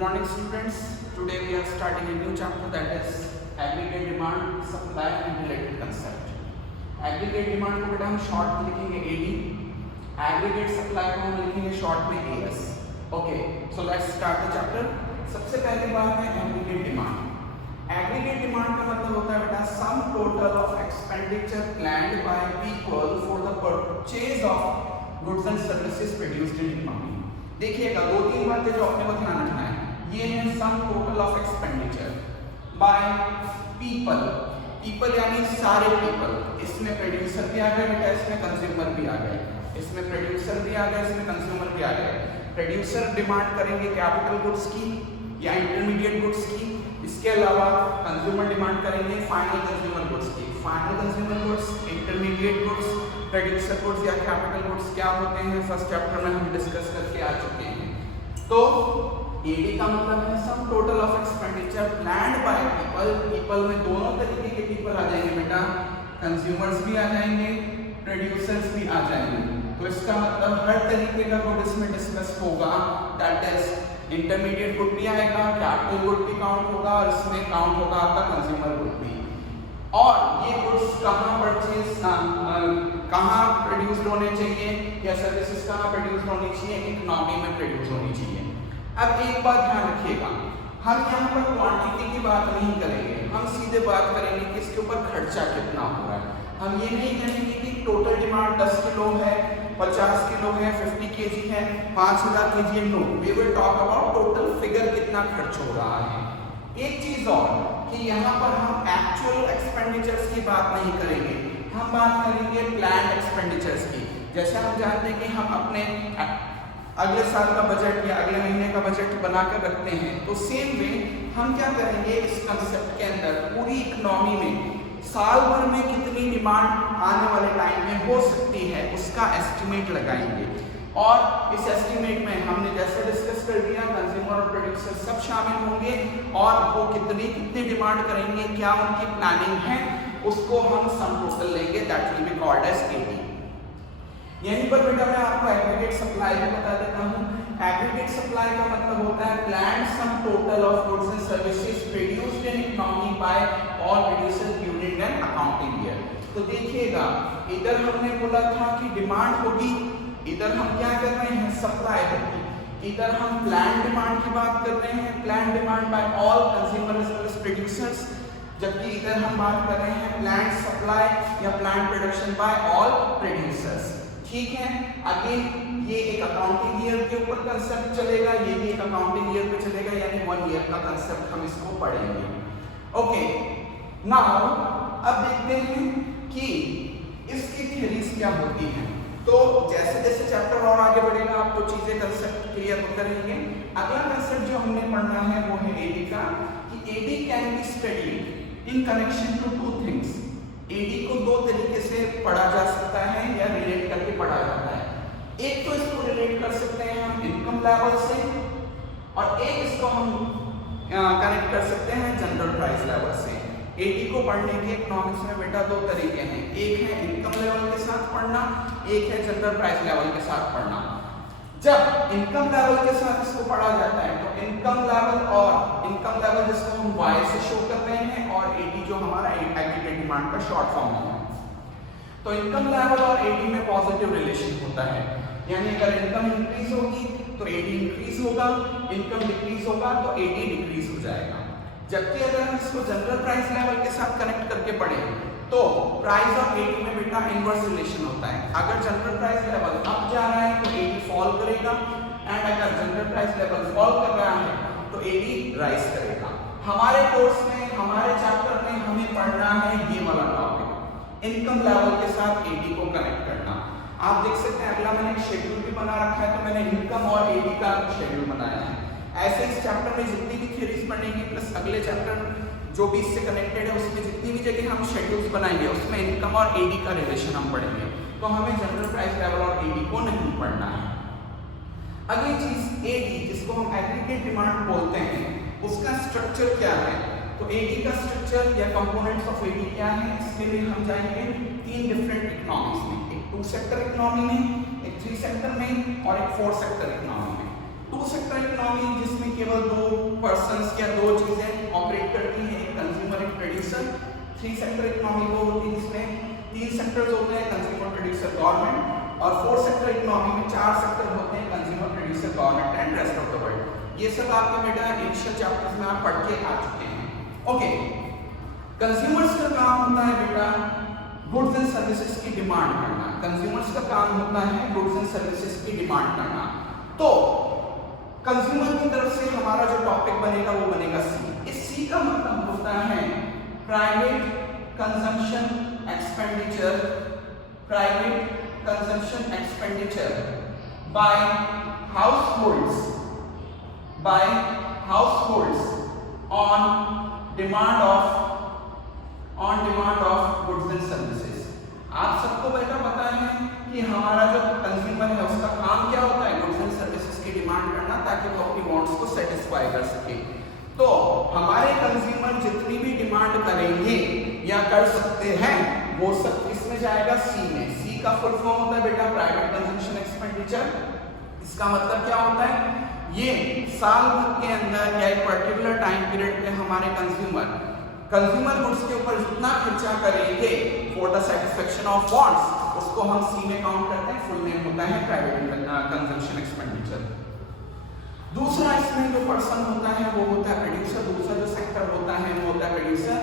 Good morning students. Today we are starting a new chapter, that is aggregate demand, supply and related concept. Aggregate demand को बेटा हम short में लिखेंगे AD, aggregate supply को हम लिखेंगे शॉर्ट में AS. Okay, so let's start the chapter. सबसे पहली बात है aggregate demand. Aggregate demand का मतलब होता है बेटा sum total of expenditure planned by people for the purchase of goods and services produced in economy. देखिएगा दो तीन बातें जो अपने को ध्यान रखना है. ये है sum total of expenditure by people. People यानी सारे पीपल. इसमें प्रोड्यूसर भी आ गए बेटा, इसमें कंज्यूमर भी आ गए. इसमें प्रोड्यूसर भी आ गए, इसमें कंज्यूमर भी आ गए. प्रोड्यूसर डिमांड करेंगे कैपिटल गुड्स की या इंटरमीडिएट गुड्स की. इसके अलावा कंज्यूमर डिमांड करेंगे फाइनल कंज्यूमर गुड्स की. Final consumer goods, intermediate goods, producer goods या कैपिटल गुड्स क्या होते हैं फर्स्ट चैप्टर में हम डिस्कस करके आ चुके हैं. तो AD का मतलब है sum total of expenditure planned by people. People में दोनों तरीके के पीपल आ जाएंगे बेटा, कंज्यूमर्स भी आ जाएंगे, प्रोड्यूसर्स भी आ जाएंगे. तो इसका मतलब हर तरीके का गुड इसमें डिस्कस होगा. दैट इज इंटरमीडिएट गुड भी आएगा, कैपिटल गुड भी काउंट होगा और इसमें काउंट होगा आपका कंज्यूमर गुड भी. और ये गुड्स कहाँ परचेज कहाँ प्रोड्यूस्ड होने चाहिए या सर्विसेज कहाँ प्रोड्यूस होनी चाहिए, इकोनॉमी में प्रोड्यूस होनी चाहिए. अब एक बात ध्यान रखिएगा, हम यहाँ पर क्वांटिटी की बात नहीं करेंगे, हम सीधे बात करेंगे कि इसके ऊपर खर्चा कितना हो रहा है. हम ये नहीं कहेंगे कि टोटल डिमांड 10 किलो है, 50 किलो है, 50 केजी है, 5000 केजी है. No, we will talk about total figure कितना खर्च हो रहा है. एक चीज और कि यहाँ पर हम एक्चुअल एक्सपेंडिचर्स की बात नहीं करेंगे, हम बात करेंगे प्लान्ड एक्सपेंडिचर्स की. जैसे हम जानते हैं कि हम अपने अगले साल का बजट या अगले महीने का बजट बनाकर रखते हैं, तो सेम वे हम क्या करेंगे इस कंसेप्ट के अंदर पूरी इकोनॉमी में साल भर में कितनी डिमांड आने वाले टाइम में हो सकती है उसका एस्टिमेट लगाएंगे. और इस एस्टिमेट में हमने जैसे डिस्कस कर दिया कंज्यूमर और प्रोड्यूसर सब शामिल होंगे और वो कितनी डिमांड करेंगे, क्या उनकी प्लानिंग है, उसको हम सम टोटल लेंगे. That will be called as AD. यहीं पर बेटा मैं आपको एग्रीगेट सप्लाई भी बता देता हूँ. एग्रीगेट सप्लाई का मतलब होता है planned sum total of goods and services produced in economy bye all producers during an accounting year. तो देखिएगा इधर हमने बोला था कि डिमांड होगी, इधर हम क्या कर रहे हैं सप्लाई होगी. इधर हम प्लान डिमांड की बात कर रहे हैं, plan demand by all consumer as well as producers, जबकि इधर हम बात कर रहे हैं प्लान सप्लाई या plan production by all producers. ठीक है. अगेन ये एक अकाउंटिंग ईयर के ऊपर कंसेप्ट चलेगा, ये भी एक अकाउंटिंग ईयर पे चलेगा, यानी 1 ईयर का कंसेप्ट हम इसको पढ़ेंगे. ओके, नाउ अब देखते हैं कि इसकी थ्योरीज क्या होती हैं. तो जैसे जैसे चैप्टर और आगे बढ़ेगा आपको चीजें कंसेप्ट क्लियर होते रहेंगे. अगला कंसेप्ट जो हमने पढ़ना है वो है AD का, कि AD can be studied in connection to two things. AD को दो तरीके से पढ़ा जा सकता है या रिलेट करके पढ़ा जाता है. एक तो इसको रिलेट कर सकते हैं हम इनकम लेवल से और एक इसको हम कनेक्ट कर सकते हैं जनरल प्राइस लेवल से. AD को पढ़ने के इकोनॉमिक्स में बेटा दो तरीके हैं, एक है इनकम लेवल के साथ पढ़ना, एक है जनरल प्राइस लेवल के साथ पढ़ना. जब इनकम लेवल के साथ इसको पढ़ा जाता है तो इनकम लेवल जिसको हम Y से शो कर रहे हैं और AD जो हमारा एग्रीगेट डिमांड का शॉर्ट फॉर्म है. तो इनकम लेवल और AD में पॉजिटिव रिलेशन होता है, यानी अगर इनकम इंक्रीज होगी तो AD इंक्रीज होगा, इनकम डिक्रीज होगा तो AD डिक्रीज हो जाएगा. जबकि अगर हम इसको जनरल प्राइस लेवल के साथ कनेक्ट करके पढ़ें तो प्राइस और AD में बेटा इनवर्स रिलेशन होता है. अगर जनरल प्राइस लेवल अप जा रहा है तो AD फॉल करेगा, एंड अगर जनरल प्राइस लेवल फॉल कर रहा है तो AD राइज करेगा. हमारे कोर्स में, हमारे चैप्टर में हमें पढ़ना है ये वाला टॉपिक, इनकम लेवल के साथ AD को कनेक्ट करना. आप देख सकते हैं अगला मैंने एक शेड्यूल भी बना रखा है, तो मैंने इनकम और AD का शेड्यूल बनाया है. ऐसे इस चैप्टर में जितनी भी थ्योरीज पढ़ेंगे प्लस अगले चैप्टर जो भी इससे कनेक्टेड है उसमें जितनी भी जगह हम शेड्यूल्स बनाएंगे उसमें इनकम और AD का रिलेशन हम पढ़ेंगे. तो हमें जनरल प्राइस लेवल और AD को नहीं पढ़ना है. अगली चीज AD जिसको हम एग्रीगेट डिमांड बोलते हैं, उसका स्ट्रक्चर क्या है. तो AD का स्ट्रक्चर या कंपोनेंट्स ऑफ AD क्या है, इसके लिए हम जाएंगे 3 डिफरेंट इकोनॉमीज में. एक 2 सेक्टर इकोनॉमी में, एक 3 सेक्टर में और एक 4 सेक्टर इकोनॉमी में. टू सेक्टर इकोनॉमी जिसमें केवल दो पर्संस या दो चीजें ऑपरेट करती हैं, एक कंज्यूमर एक प्रोड्यूसर। थ्री सेक्टर इकोनॉमी वो होती है जिसमें तीन सेक्टर्स होते हैं, कंज्यूमर प्रोड्यूसर गवर्नमेंट, और फोर सेक्टर इकोनॉमी में चार सेक्टर होते हैं, consumer producer government and rest of the world. ये सब आपके बेटा इनिशियल चैप्टर्स में आप पढ़ के आ चुके हैं। ओके, कंज्यूमर्स का काम होता है बेटा गुड्स एंड सर्विसेज की डिमांड करना। कंज्यूमर्स का काम होता है गुड्स एंड सर्विसेज की डिमांड करना। तो कंज्यूमर की तरफ से हमारा जो टॉपिक बनेगा वो बनेगा सी। इस सी का मतलब होता है private consumption expenditure, private consumption expenditure by households on demand of goods and services। आप सबको बेटा पता है कि हमारा जो कंज्यूमर है उसका काम क्या होता है, गुड्स एंड सर्विसेज की डिमांड करना ताकि वो अपनी वांट्स को सेटिस्फाई कर सके। तो हमारे कंज्यूमर जितनी भी डिमांड करेंगे या कर सकते हैं वो सब इसमें जाएगा सी में। सी का फुल फॉर्म होता है बेटा प्राइवेट कंजम्पशन एक्सपेंडिचर। इसका मतलब क्या होता है, ये साल भर के अंदर या एक पर्टिकुलर टाइम पीरियड में हमारे कंज्यूमर गुड्स के ऊपर जितना खर्चा करेंगे for the satisfaction of wants, उसको हम सी में काउंट करते हैं। फुल नेम होता है प्राइवेट कंजम्पशन एक्सपेंडिचर। दूसरा इसमें जो पर्सन होता है वो होता है प्रोड्यूसर। दूसरा जो सेक्टर होता है वो होता है प्रोड्यूसर।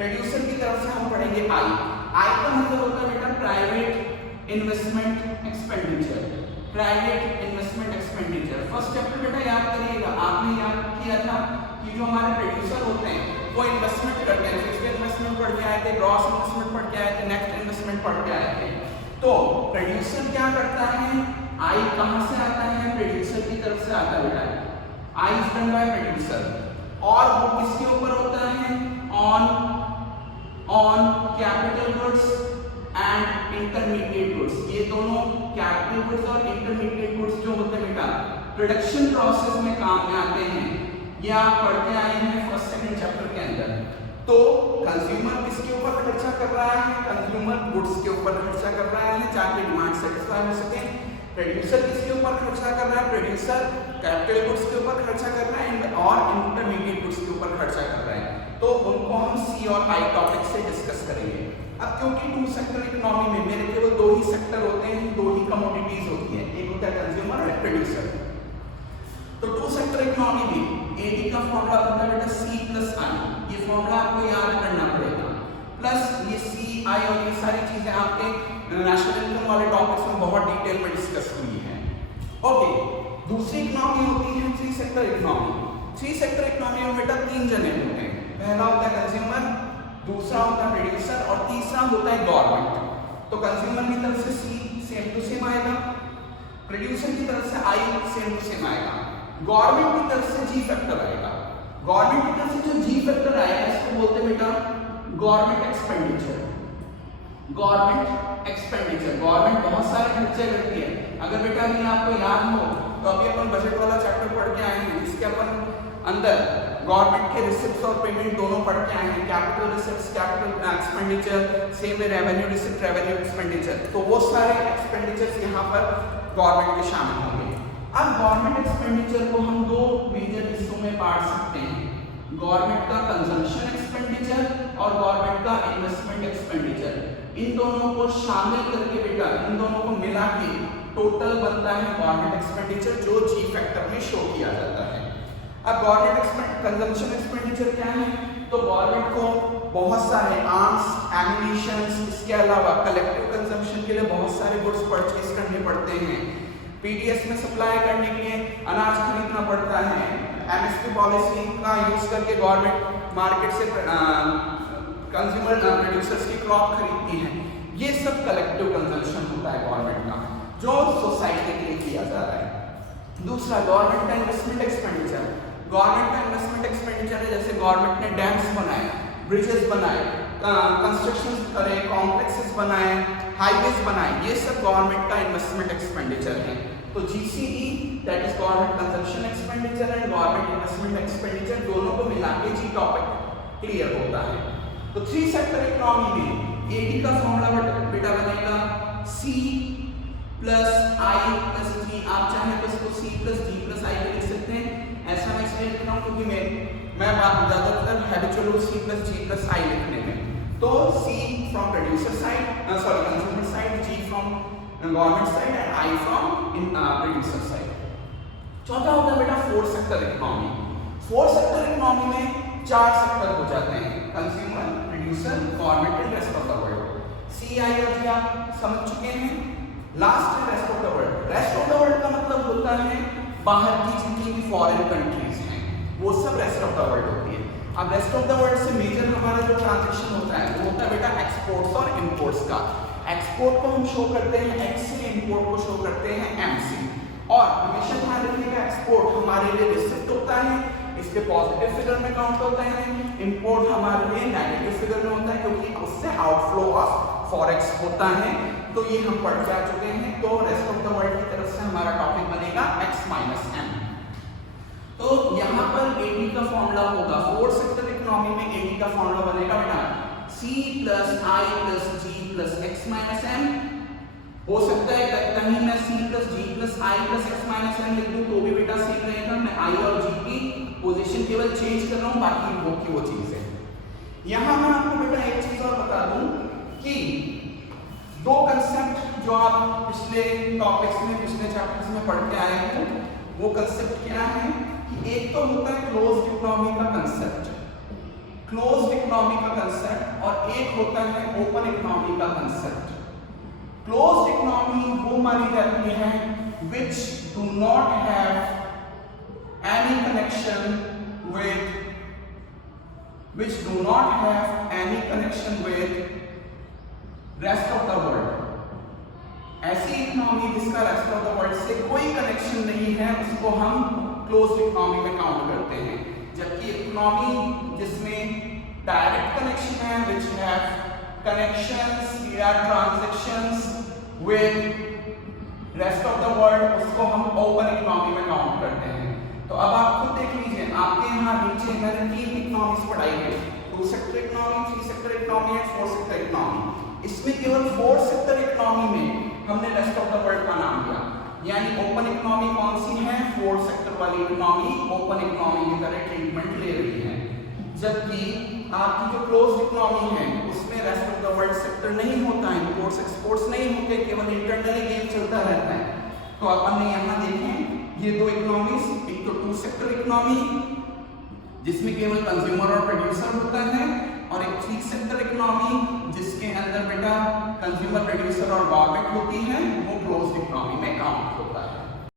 प्रोड्यूसर की तरफ से हम पढ़ेंगे आई। आई का मतलब होता है बेटा private investment expenditure, private investment expenditure. First chapter बेटा याद करिएगा, आपने याद किया था कि जो हमारे प्रोड्यूसर होते हैं वो इन्वेस्टमेंट करते हैं। फिक्स्ड इन्वेस्टमेंट पढ़ के आए थे, ग्रॉस इन्वेस्टमेंट पढ़ के आए थे, नेट इन्वेस्टमेंट पढ़ के आए थे। तो प्रोड्यूसर क्या करता है, आई कहां से आता है, प्रोड्यूसर की तरफ से आता है बेटा। I is done by producer, और वो किसके ऊपर होता है, on capital goods and intermediate goods. ये दोनों कैपिटल गुड्स और इंटरमीडिएट गुड्स जो होते हैं बेटा प्रोडक्शन प्रोसेस में काम में आते हैं। ये आप पढ़ के आए हैं फर्स्ट सेकंड चैप्टर के अंदर। तो कंज्यूमर किसके ऊपर खर्चा कर रहा है, कंज्यूमर गुड्स के ऊपर खर्चा कर रहा है ताकि डिमांड सेटिस्फाई हो सके। प्रोड्यूसर किसके ऊपर खर्चा कर रहा है, प्रोड्यूसर कैपिटल गुड्स के ऊपर खर्चा कर रहा है और इंटरमीडिएट गुड्स के ऊपर खर्चा कर रहा है। तो उनको हम सी और आई टॉपिक से डिस्कस करेंगे। अब क्योंकि टू सेक्टर इकोनॉमी में मेरे केवल दो ही सेक्टर होते हैं, दो ही कमोडिटीज होती है, एक होता है कंज्यूमर और प्रोड्यूसर। तो टू सेक्टर इकोनॉमी में एडी का फॉर्मूला होता है बेटा सी प्लस आई। ये फॉर्मूला आपको याद करना पड़ेगा। प्लस ये सी आई और ये सारी चीजें आपके नेशनल इनकम वाले टॉपिक्स में बहुत डिटेल में डिस्कस हुई है। ओके, दूसरी इकोनॉमी होती है three sector economy. Three sector economy में बेटा तीन जने होते हैं। पहला होता है कंज्यूमर, दूसरा होता है प्रोड्यूसर और तीसरा होता है गवर्नमेंट। तो कंज्यूमर की तरफ से सी सेम टू सेम आएगा, प्रोड्यूसर की तरफ से आई सेम टू सेम आएगा, गवर्नमेंट की तरफ से जी फैक्टर आएगा। गवर्नमेंट की तरफ से जो जी फैक्टर आएगा इसको बोलते हैं बेटा government expenditure. Government expenditure, government बहुत सारे खर्चे करती है। अगर बेटा अभी आपको याद हो तो अभी अपन बजट वाला चैप्टर पढ़ के आए हैं जिसके अपन अंदर गवर्नमेंट के रिसिप्ट्स और पेमेंट दोनों पढ़ के आए हैं। Capital receipts, capital expenditure, same में रेवेन्यू रिसिप्ट, रेवेन्यू एक्सपेंडिचर। तो वो सारे एक्सपेंडिचर्स यहाँ पर गवर्नमेंट के शामिल होंगे। अब गवर्नमेंट एक्सपेंडिचर को हम दो मेजर हिस्सों में बांट सकते हैं, गवर्नमेंट का कंजम्पशन एक्सपेंडिचर और गवर्नमेंट का इन्वेस्टमेंट एक्सपेंडिचर। इन दोनों को शामिल करके बेटा इन दोनों को मिला के टोटल बनता है गवर्नमेंट एक्सपेंडिचर जो जी फैक्टर में शो किया जाता है। अब गवर्नमेंट कंजम्पशन एक्सपेंडिचर क्या है, तो गवर्नमेंट को बहुत सारे आर्म्स, एम्यूनिशंस, इसके अलावा कलेक्टिव कंजम्पशन के लिए बहुत सारे गुड्स परचेज करने पड़ते हैं। पीडीएस में सप्लाई करने के लिए अनाज खरीदना पड़ता है। एमएसपी पॉलिसी का यूज करके गवर्नमेंट मार्केट से कंज्यूमर प्रोड्यूसर्स की क्रॉप खरीदती है। ये सब कलेक्टिव कंजम्पशन होता है गवर्नमेंट का जो सोसाइटी के लिए किया जा रहा है। दूसरा गवर्नमेंट का इन्वेस्टमेंट एक्सपेंडिचर। गवर्नमेंट का इन्वेस्टमेंट एक्सपेंडिचर है जैसे गवर्नमेंट ने डैम्स बनाए, ब्रिजेस बनाए, कंस्ट्रक्शन करे, कॉम्प्लेक्सेस बनाए, हाईवेज बनाए, ये सब गवर्नमेंट का इन्वेस्टमेंट एक्सपेंडिचर है। तो GCE that is government consumption expenditure and government investment expenditure दोनों को मिला के जी टॉपिक क्लियर होता है। तो थ्री सेक्टर इकोनॉमी में एडी का फॉर्मूला बेटा बनेगा सी प्लस आई प्लस जी। आप चाहे तो इसको C plus D plus plus I भी लिख सकते हैं। ऐसा मैं इसलिए लिख रहा हूँ क्योंकि मैं ज़्यादातर हैबिचुअल हूँ सी प्लस जी प्लस आई लिखने में। तो C from producer side, sorry consumer side, G from government side and I from producer side. चौथा होता है बेटा fourth sector economy. Fourth sector economy में 4 सेक्टर हो जाते हैं, consumer, producer, government and rest of the world. C I और G आप समझ चुके हैं। लास्ट है rest of the world. Rest of the world का मतलब होता है बाहर की जितनी भी फॉरेन कंट्रीज हैं वो सब रेस्ट ऑफ द वर्ल्ड होती है। अब रेस्ट ऑफ द वर्ल्ड से मेजर हमारा जो ट्रांजैक्शन होता है वो होता है बेटा एक्सपोर्ट्स और इंपोर्ट्स का। एक्सपोर्ट को हम शो करते हैं एक्स से, इंपोर्ट को शो करते हैं एम से। और हमेशा ध्यान रखिएगा एक्सपोर्ट हमारे लिए रिसिप्ट होता है, इसके पॉजिटिव फिगर में काउंट होता है। इंपोर्ट हमारे लिए नेगेटिव फिगर में होता है क्योंकि उससे आउटफ्लो ऑफ फॉरेक्स होता है। तो ये हम पढ़ जा चुके हैं। तो रेस्ट ऑफ द वर्ल्ड की तरफ से हमारा टॉपिक बनेगा x माइनस m। तो यहाँ पर एडी का फॉर्मूला होगा, फोर्थ सेक्टर इकोनॉमी में एडी का फॉर्मूला बनेगा बेटा c plus i plus g plus x minus m। हो सकता है कहीं मैं c plus g plus i plus x minus m लिख दूं तो भी बेटा सेम रहेगा। मैं i और g की पोजीशन केवल चेंज कर रहा हूँ, बाकी वो की वो चीज है। यहाँ मैं आपको बेटा एक चीज और बता दूं कि दो कंसेप्ट जो आप पिछले टॉपिक्स में, पिछले चैप्टर्स में पढ़ के आए हो, वो कंसेप्ट क्या है कि एक तो होता है क्लोज्ड इकोनॉमी का कंसेप्ट, क्लोज्ड इकोनॉमी का कंसेप्ट, और एक होता है ओपन इकोनॉमी का कंसेप्ट। क्लोज्ड इकोनॉमी वो मानी जाती है which do not have any connection with rest of the world. ऐसी इकोनॉमी जिसका रेस्ट ऑफ द वर्ल्ड से कोई कनेक्शन नहीं है उसको हम क्लोज्ड इकोनॉमी में काउंट करते हैं। जबकि इकोनॉमी जिसमें डायरेक्ट कनेक्शन है, which have connections या transactions with rest of the world, उसको हम ओपन इकोनॉमी में काउंट करते हैं। तो अब आप खुद देख लीजिए, आपके यहाँ नीचे मैंने 3 इकोनॉमीज पढ़ाई है, 2 sector economy, 3 sector economy and 4 sector economy. इसमें केवल 4 सेक्टर इकोनॉमी में हमने रेस्ट ऑफ द वर्ल्ड का नाम दिया। यानी ओपन इकोनॉमी कौन सी है? 4 सेक्टर वाली इकोनॉमी ओपन इकोनॉमी की तरह ट्रीटमेंट ले रही है। जबकि आपकी जो क्लोज्ड इकोनॉमी है उसमें rest of the world sector नहीं होता है, इंपोर्ट्स एक्सपोर्ट्स नहीं होते, केवल इंटरनली गेम चलता रहता है। तो अपन ने यहाँ देखें ये 2 इकोनॉमीज, एक तो 2 सेक्टर इकोनॉमी जिसमें केवल कंज्यूमर और प्रोड्यूसर होता है, और एक 3 सेक्टर इकोनॉमी जिसके अंदर बेटा कंज्यूमर, प्रोड्यूसर और गवर्नमेंट होती है, वो क्लोज्ड इकोनॉमी में काउंट होता है।